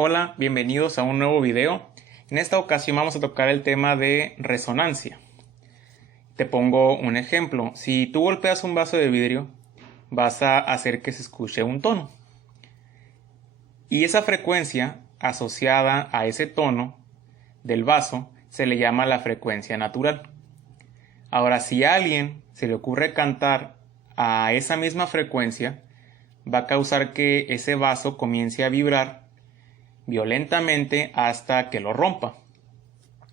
Hola, bienvenidos a un nuevo video. En esta ocasión vamos a tocar el tema de resonancia. Te pongo un ejemplo. Si tú golpeas un vaso de vidrio, vas a hacer que se escuche un tono. Y esa frecuencia asociada a ese tono del vaso se le llama la frecuencia natural. Ahora, si a alguien se le ocurre cantar a esa misma frecuencia, va a causar que ese vaso comience a vibrar violentamente hasta que lo rompa.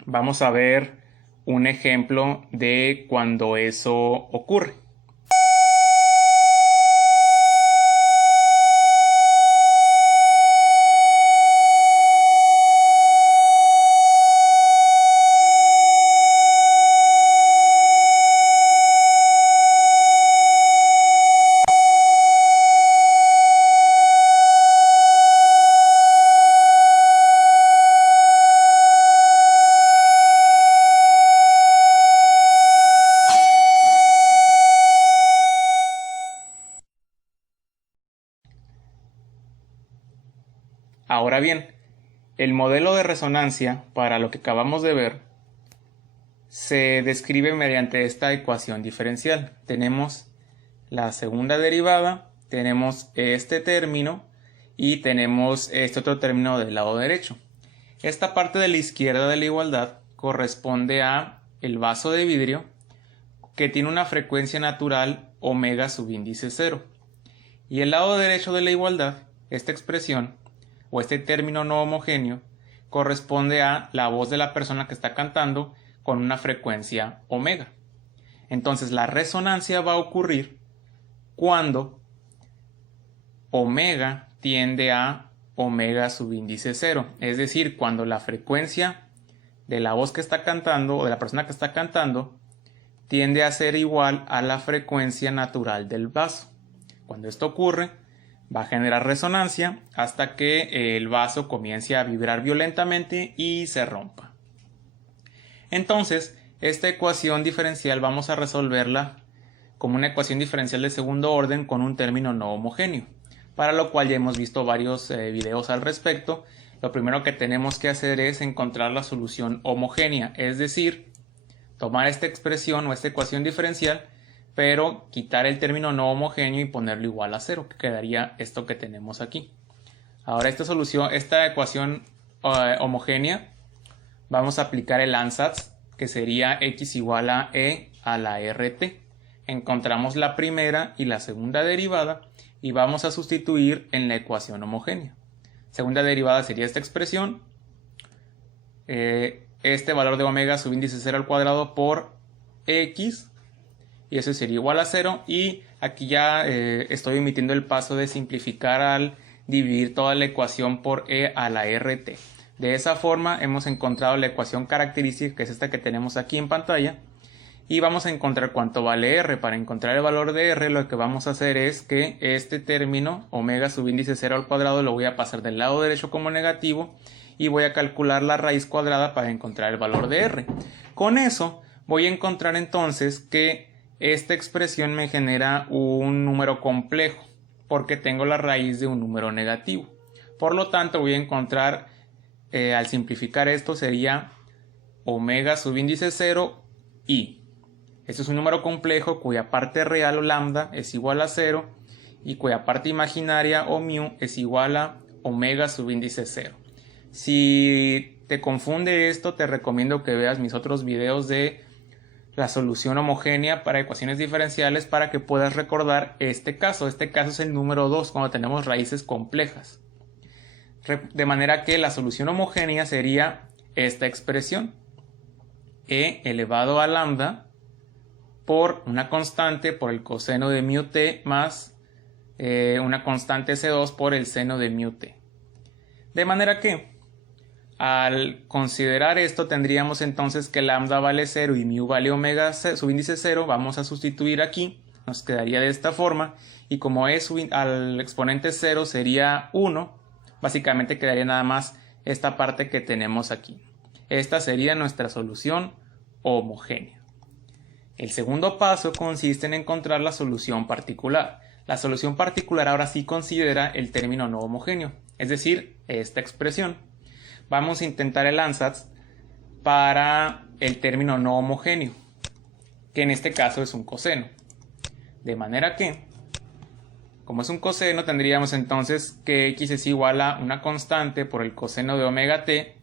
Vamos a ver un ejemplo de cuando eso ocurre. Ahora bien, el modelo de resonancia para lo que acabamos de ver se describe mediante esta ecuación diferencial. Tenemos la segunda derivada, tenemos este término y tenemos este otro término del lado derecho. Esta parte de la izquierda de la igualdad corresponde a el vaso de vidrio que tiene una frecuencia natural omega subíndice 0. Y el lado derecho de la igualdad, esta expresión o este término no homogéneo, corresponde a la voz de la persona que está cantando con una frecuencia omega. Entonces la resonancia va a ocurrir cuando omega tiende a omega subíndice 0, es decir, cuando la frecuencia de la voz que está cantando o de la persona que está cantando tiende a ser igual a la frecuencia natural del vaso. Cuando esto ocurre, va a generar resonancia hasta que el vaso comience a vibrar violentamente y se rompa. Entonces, esta ecuación diferencial vamos a resolverla como una ecuación diferencial de segundo orden con un término no homogéneo, para lo cual ya hemos visto varios videos al respecto. Lo primero que tenemos que hacer es encontrar la solución homogénea, es decir, tomar esta expresión o esta ecuación diferencial, pero quitar el término no homogéneo y ponerlo igual a 0, que quedaría esto que tenemos aquí. Ahora esta ecuación homogénea, vamos a aplicar el ansatz, que sería x igual a e a la rt. Encontramos la primera y la segunda derivada y vamos a sustituir en la ecuación homogénea. Segunda derivada sería esta expresión, este valor de omega subíndice 0 al cuadrado por x, y eso sería igual a 0, y aquí ya estoy omitiendo el paso de simplificar al dividir toda la ecuación por e a la rt. De esa forma hemos encontrado la ecuación característica, que es esta que tenemos aquí en pantalla, y vamos a encontrar cuánto vale r. Para encontrar el valor de r, lo que vamos a hacer es que este término, omega subíndice 0 al cuadrado, lo voy a pasar del lado derecho como negativo y voy a calcular la raíz cuadrada para encontrar el valor de r. Con eso voy a encontrar entonces que esta expresión me genera un número complejo porque tengo la raíz de un número negativo. Por lo tanto, voy a encontrar, al simplificar esto, sería omega subíndice 0 y este es un número complejo cuya parte real o lambda es igual a 0 y cuya parte imaginaria o mu es igual a omega subíndice 0. Si te confunde esto, te recomiendo que veas mis otros videos de la solución homogénea para ecuaciones diferenciales para que puedas recordar este caso. Este caso es el número 2 cuando tenemos raíces complejas. De manera que la solución homogénea sería esta expresión, e elevado a lambda por una constante por el coseno de mu t más una constante C2 por el seno de mu t. De manera que al considerar esto tendríamos entonces que lambda vale 0 y mu vale omega subíndice 0. Vamos a sustituir aquí, nos quedaría de esta forma, y como e al exponente 0 sería 1, básicamente quedaría nada más esta parte que tenemos aquí. Esta sería nuestra solución homogénea. El segundo paso consiste en encontrar la solución particular. La solución particular ahora sí considera el término no homogéneo. es decir, esta expresión. Vamos a intentar el ansatz para el término no homogéneo, que en este caso es un coseno. De manera que, como es un coseno, tendríamos entonces que x es igual a una constante por el coseno de omega t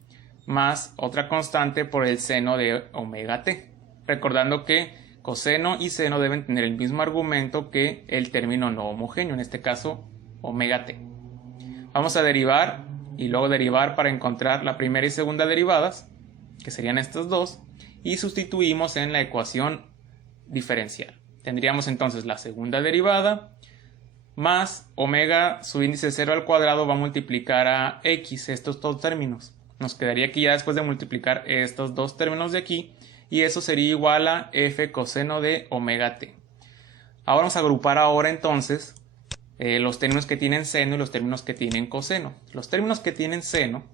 más otra constante por el seno de omega t. Recordando que coseno y seno deben tener el mismo argumento que el término no homogéneo, en este caso omega t. Vamos a derivar y luego derivar para encontrar la primera y segunda derivadas, que serían estas dos, y sustituimos en la ecuación diferencial. Tendríamos entonces la segunda derivada más omega subíndice 0 al cuadrado va a multiplicar a x, estos dos términos. Nos quedaría aquí ya después de multiplicar estos dos términos de aquí, y eso sería igual a f coseno de omega t. Ahora vamos a agrupar ahora entonces los términos que tienen seno y los términos que tienen coseno. Los términos que tienen seno,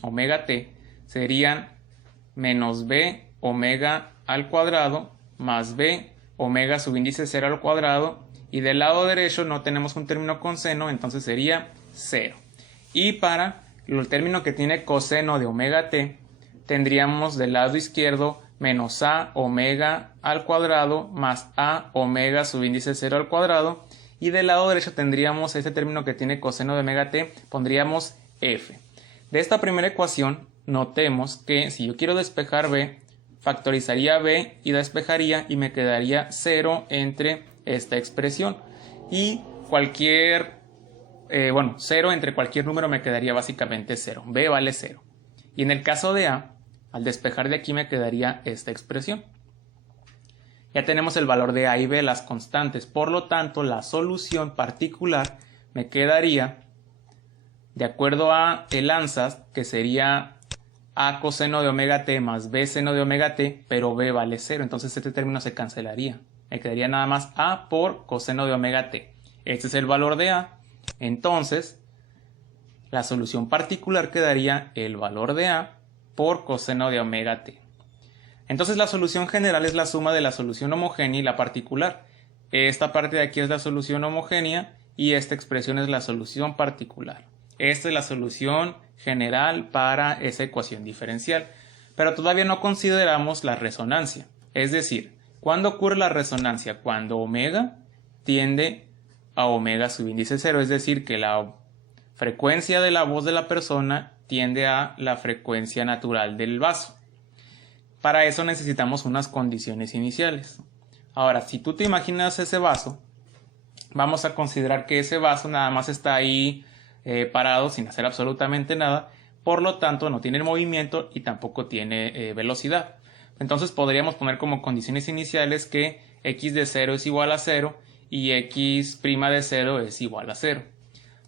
omega t, serían menos b omega al cuadrado más b omega subíndice 0 al cuadrado, y del lado derecho no tenemos un término con seno, entonces sería 0. Y para el término que tiene coseno de omega t, tendríamos del lado izquierdo menos a omega al cuadrado más a omega subíndice 0 al cuadrado, y del lado derecho tendríamos este término que tiene coseno de omega t, pondríamos f. De esta primera ecuación notemos que si yo quiero despejar b, factorizaría b y despejaría y me quedaría 0 entre esta expresión, y cualquier 0 entre cualquier número me quedaría básicamente 0, b vale 0. Y en el caso de a, al despejar de aquí me quedaría esta expresión. Ya tenemos el valor de a y b, las constantes, por lo tanto la solución particular me quedaría, de acuerdo a el ansatz, que sería a coseno de omega t más b seno de omega t, pero b vale 0, entonces este término se cancelaría. Me quedaría nada más a por coseno de omega t. Este es el valor de a. Entonces, la solución particular quedaría el valor de a por coseno de omega t. Entonces la solución general es la suma de la solución homogénea y la particular. Esta parte de aquí es la solución homogénea y esta expresión es la solución particular. Esta es la solución general para esa ecuación diferencial. Pero todavía no consideramos la resonancia. Es decir, ¿cuándo ocurre la resonancia? Cuando omega tiende a omega subíndice 0, es decir, que la frecuencia de la voz de la persona tiende a la frecuencia natural del vaso. Para eso necesitamos unas condiciones iniciales. Ahora, si tú te imaginas ese vaso, vamos a considerar que ese vaso nada más está ahí parado sin hacer absolutamente nada, por lo tanto no tiene movimiento y tampoco tiene velocidad. Entonces podríamos poner como condiciones iniciales que x de 0 es igual a 0 y x' de 0 es igual a 0.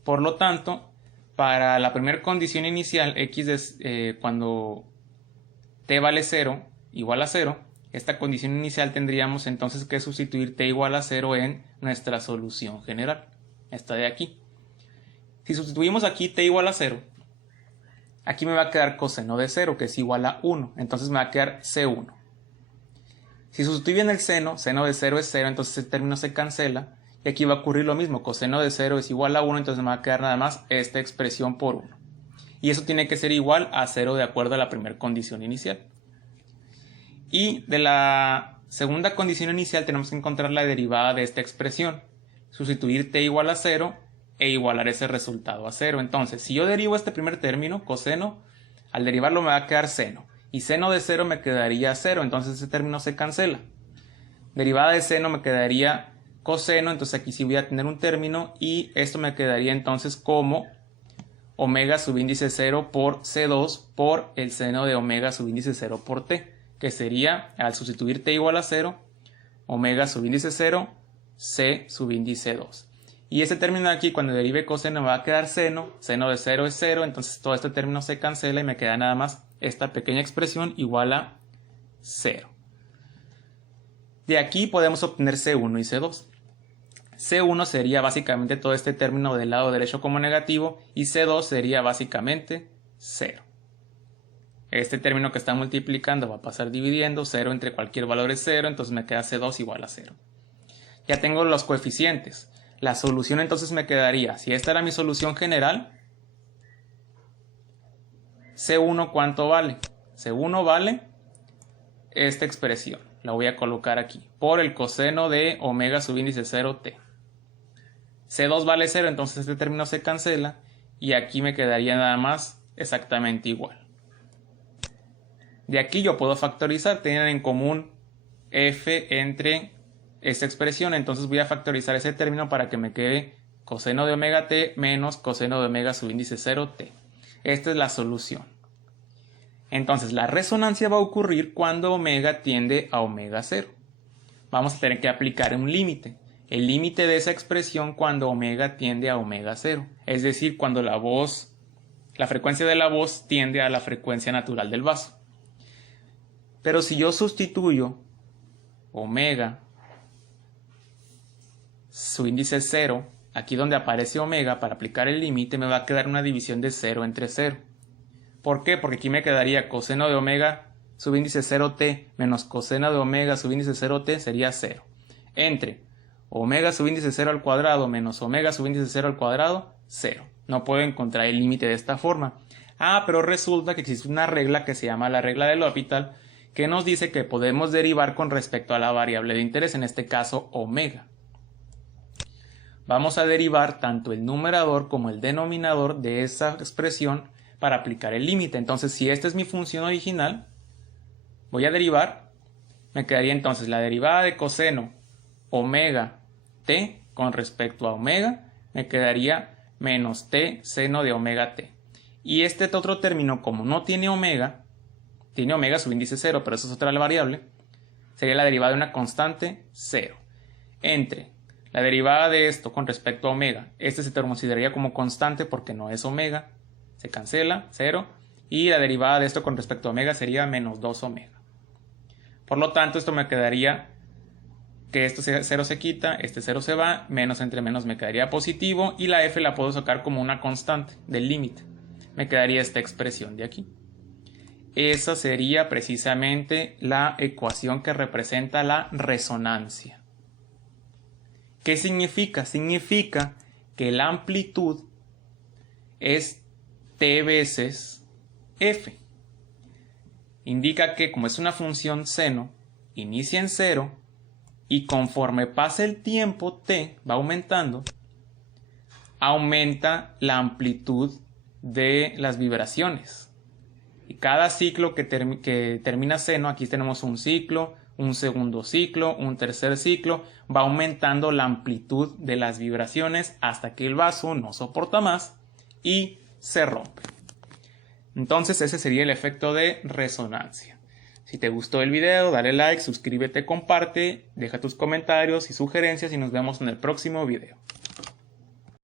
Por lo tanto, para la primera condición inicial, cuando t vale 0 igual a 0, esta condición inicial tendríamos entonces que sustituir t igual a 0 en nuestra solución general, esta de aquí. Si sustituimos aquí t igual a 0, aquí me va a quedar coseno de 0, que es igual a 1, entonces me va a quedar c1. Si sustituyen el seno de 0 es 0, entonces el término se cancela, y aquí va a ocurrir lo mismo, coseno de 0 es igual a 1, entonces me va a quedar nada más esta expresión por 1. Y eso tiene que ser igual a 0 de acuerdo a la primera condición inicial. Y de la segunda condición inicial tenemos que encontrar la derivada de esta expresión, sustituir t igual a 0 e igualar ese resultado a 0. Entonces, si yo derivo este primer término, coseno, al derivarlo me va a quedar seno. Y seno de 0 me quedaría 0, entonces ese término se cancela. Derivada de seno me quedaría coseno, entonces aquí sí voy a tener un término y esto me quedaría entonces como omega subíndice 0 por C2 por el seno de omega subíndice 0 por t, que sería, al sustituir t igual a 0, omega subíndice 0, c subíndice 2. Y ese término de aquí, cuando derive coseno, me va a quedar seno de 0 es 0, entonces todo este término se cancela y me queda nada más esta pequeña expresión igual a 0. De aquí podemos obtener C1 y C2. C1 sería básicamente todo este término del lado derecho como negativo y C2 sería básicamente 0. Este término que está multiplicando va a pasar dividiendo, 0 entre cualquier valor es 0, entonces me queda C2 igual a 0. Ya tengo los coeficientes. La solución entonces me quedaría, si esta era mi solución general, C1 ¿cuánto vale? C1 vale esta expresión. La voy a colocar aquí. Por el coseno de omega subíndice 0 t. C2 vale 0, entonces este término se cancela. Y aquí me quedaría nada más exactamente igual. De aquí yo puedo factorizar. Tienen en común f entre esta expresión. Entonces voy a factorizar ese término para que me quede coseno de omega t menos coseno de omega subíndice 0 t. Esta es la solución. Entonces la resonancia va a ocurrir cuando omega tiende a omega 0. Vamos a tener que aplicar un límite. El límite de esa expresión cuando omega tiende a omega 0. Es decir, cuando la frecuencia de la voz tiende a la frecuencia natural del vaso. Pero si yo sustituyo omega, su índice 0, aquí donde aparece omega, para aplicar el límite me va a quedar una división de 0 entre 0. ¿Por qué? Porque aquí me quedaría coseno de omega subíndice 0t menos coseno de omega subíndice 0t sería 0. Entre omega subíndice 0 al cuadrado menos omega subíndice 0 al cuadrado, 0. No puedo encontrar el límite de esta forma. Pero resulta que existe una regla que se llama la regla de L'Hopital, que nos dice que podemos derivar con respecto a la variable de interés, en este caso omega. Vamos a derivar tanto el numerador como el denominador de esa expresión para aplicar el límite. Entonces, si esta es mi función original, voy a derivar, me quedaría entonces la derivada de coseno omega t con respecto a omega, me quedaría menos t seno de omega t. Y este otro término, como no tiene omega subíndice 0, pero eso es otra variable, sería la derivada de una constante 0. Entre la derivada de esto con respecto a omega, este se consideraría como constante porque no es omega, se cancela, 0, y la derivada de esto con respecto a omega sería menos 2 omega. Por lo tanto, esto me quedaría que esto 0 se quita, este 0 se va, menos entre menos me quedaría positivo, y la f la puedo sacar como una constante del límite. Me quedaría esta expresión de aquí. Esa sería precisamente la ecuación que representa la resonancia. ¿Qué significa? Significa que la amplitud es t veces f. Indica que como es una función seno, inicia en 0 y conforme pasa el tiempo t va aumentando, aumenta la amplitud de las vibraciones. Y cada ciclo que termina seno, aquí tenemos un ciclo, un segundo ciclo, un tercer ciclo, va aumentando la amplitud de las vibraciones hasta que el vaso no soporta más y se rompe. Entonces ese sería el efecto de resonancia. Si te gustó el video, dale like, suscríbete, comparte, deja tus comentarios y sugerencias y nos vemos en el próximo video.